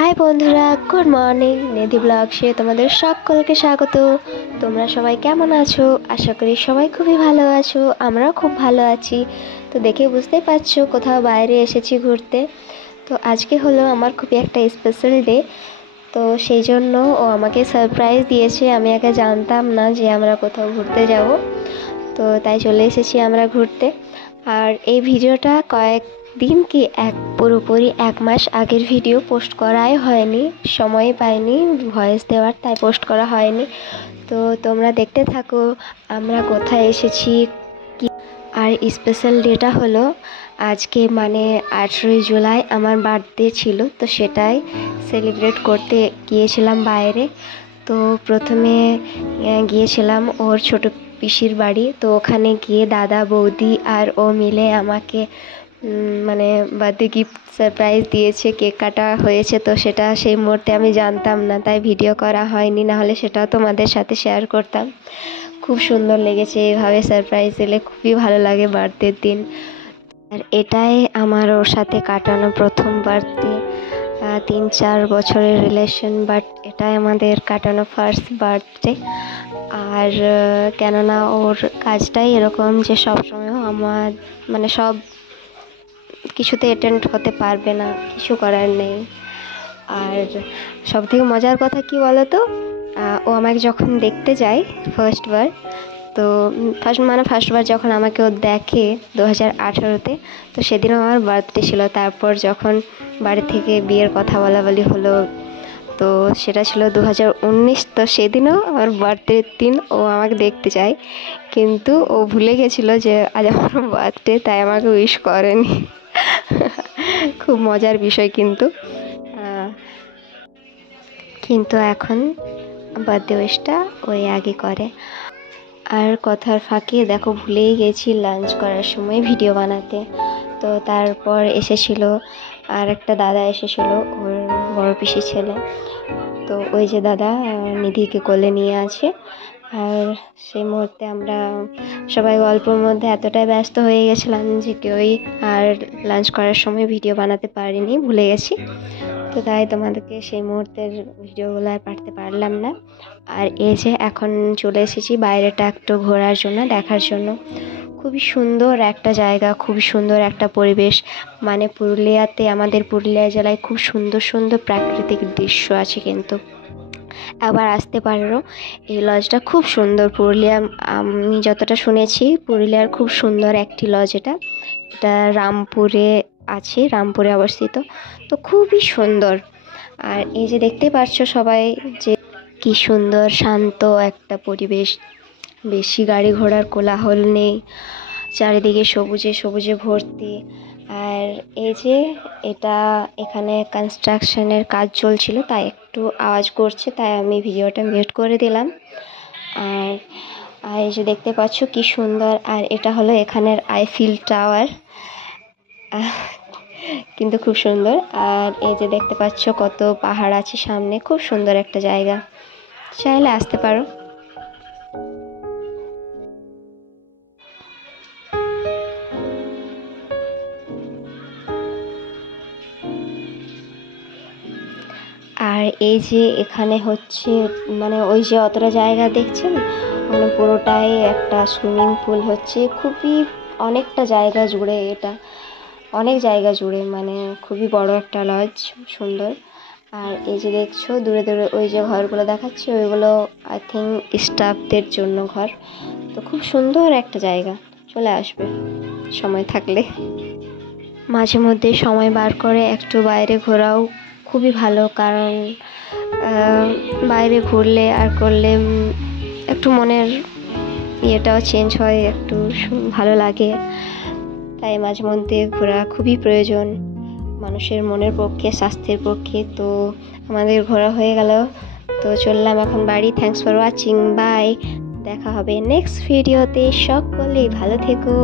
High বন্ধুরা, good morning. নিধি ব্লগসে তোমাদের সকলকে স্বাগত। তোমরা সবাই কেমন আছো? আশা করি সবাই খুবই ভালো আছো। আমরাও খুব ভালো আছি। তো দেখে বুঝতেই পারছো কোথাও বাইরে এসেছি ঘুরতে। তো আজকে হলো আমার খুবই একটা স্পেশাল ডে। তো সেই জন্য ও আমাকে সারপ্রাইজ দিয়েছে। আমি আগে জানতাম না যে আমরা কোথাও ঘুরতে যাব, তো তাই চলে এসেছি আমরা ঘুরতে। আর এই ভিডিওটা কয়েকদিন কি পুরোপুরি 1 মাস আগের ভিডিও, পোস্ট করাই হয়নি, সময় পাইনি ভয়েস দেওয়ার, তাই পোস্ট করা হয়নি। তো তোমরা দেখতে থাকো আমরা কোথায় এসেছি কি। আর স্পেশাল ডেটা হলো আজকে, মানে 18ই জুলাই আমার বার্থডে ছিল, তো সেটাই সেলিব্রেট করতে গিয়েছিলাম বাইরে। তো প্রথমে গিয়েছিলাম ওর ছোট পিসির বাড়ি। তো ওখানে গিয়ে দাদা বৌদি আর ও মিলে আমাকে মানে বার্থডে গিফট সারপ্রাইজ দিয়েছে, কেক কাটা হয়েছে। তো সেটা সেই মুহূর্তে আমি জানতাম না, তাই ভিডিও করা হয়নি, নাহলে সেটাও তোমাদের সাথে শেয়ার করতাম। খুব সুন্দর লেগেছে, এইভাবে সারপ্রাইজ দিলে খুবই ভালো লাগে বার্থডের দিন। আর এটাই আমার ওর সাথে কাটানো প্রথম বার্থডে। 3-4 বছরের রিলেশন, বাট এটাই আমাদের কাটানো ফার্স্ট বার্থডে। আর কেননা ওর কাজটাই এরকম যে সবসময় আমার মানে সব কিছুতে অ্যাটেন্ড হতে পারবে না, কিছু করার নেই। আর সবথেকে মজার কথা কি বলো তো, ও আমাকে যখন দেখতে যায় ফার্স্টবার, তো ফার্স্টবার যখন আমাকে ও দেখে 2018-তে, তো সেদিনও আমার বার্থডে ছিল। তারপর যখন বাড়ি থেকে বিয়ের কথা বলাবলি হলো, তো সেটা ছিল 2019। তো সেদিনও আমার বার্থডের দিন ও আমাকে দেখতে চায়, কিন্তু ও ভুলে গেছিলো যে আজ আমার বার্থডে, তাই আমাকে উইশ করেনি। খুব মজার বিষয় কিন্তু এখন বার্থডে উইশটা ওই আগে করে। আর কথার ফাঁকে দেখো ভুলেই গেছি লাঞ্চ করার সময় ভিডিও বানাতে। তো তারপর এসেছিল আর একটা দাদা এসেছিল, ওর বড় পিসির ছেলে। তো ওই যে দাদা নিধিকে কোলে নিয়ে আছে। আর সেই মুহূর্তে আমরা সবাই গল্পের মধ্যে এতটাই ব্যস্ত হয়ে গেছিলাম যে কেউই আর লাঞ্চ করার সময় ভিডিও বানাতে পারিনি, ভুলে গেছি। তো তাই তোমাদেরকে সেই মুহূর্তের ভিডিওগুলো আর পাঠাতে পারলাম না। আর এই যে এখন চলে এসেছি বাইরেটা একটু ঘোরার জন্য, দেখার জন্য। খুবই সুন্দর একটা জায়গা, খুবই সুন্দর একটা পরিবেশ। মানে পুরুলিয়াতে, আমাদের পুরুলিয়া জেলায় খুব সুন্দর সুন্দর প্রাকৃতিক দৃশ্য আছে, কিন্তু আবার আসতে পারো। এই লজটা খুব সুন্দর। পুরুলিয়া, আমি যতটা শুনেছি, পুরুলিয়ার খুব সুন্দর একটি লজ এটা রামপুরে আছে, রামপুরে অবস্থিত। তো খুবই সুন্দর। আর এই যে দেখতে পাচ্ছ সবাই যে কি সুন্দর শান্ত একটা পরিবেশ, বেশি গাড়ি ঘোড়ার কোলাহল নেই, চারিদিকে সবুজে সবুজে ভর্তি। আর এই যে এখানে কনস্ট্রাকশনের কাজ চলছিল, তাই একটু আওয়াজ করছে, তাই আমি ভিডিওটা মিউট করে দিলাম। আর এই যে দেখতে পাচ্ছ কি সুন্দর। আর এটা হলো এখানের আইফেল টাওয়ার, কিন্তু খুব সুন্দর। আর এই যে দেখতে পাচ্ছ কত পাহাড় আছে সামনে, খুব সুন্দর একটা জায়গা, চাইলে আসতে পারো। আর এই যে এখানে হচ্ছে, মানে ওই যে অতটা জায়গা দেখছেন, মানে পুরোটাই একটা সুইমিং পুল হচ্ছে। খুবই অনেকটা জায়গা জুড়ে, এটা অনেক জায়গা জুড়ে, মানে খুবই বড় একটা লজ, সুন্দর। আর এই যে দেখছো দূরে দূরে ওই যে ঘরগুলো দেখাচ্ছে, ওইগুলো আই থিঙ্ক স্টাফদের জন্য ঘর। তো খুব সুন্দর একটা জায়গা, চলে আসবে সময় থাকলে। মাঝে মধ্যে সময় বার করে একটু বাইরে ঘোরাও খুবই ভালো, কারণ বাইরে ঘুরলে আর করলে একটু মনের ইয়েটাও চেঞ্জ হয়, একটু ভালো লাগে। তাই মাঝে মধ্যে ঘোরা খুবই প্রয়োজন মানুষের মনের পক্ষে, স্বাস্থ্যের পক্ষে। তো আমাদের ঘোরা হয়ে গেল, তো চললাম এখন বাড়ি। Thanks for watching, bye. দেখা হবে নেক্সট ভিডিওতে। সকলেই ভালো থেকো।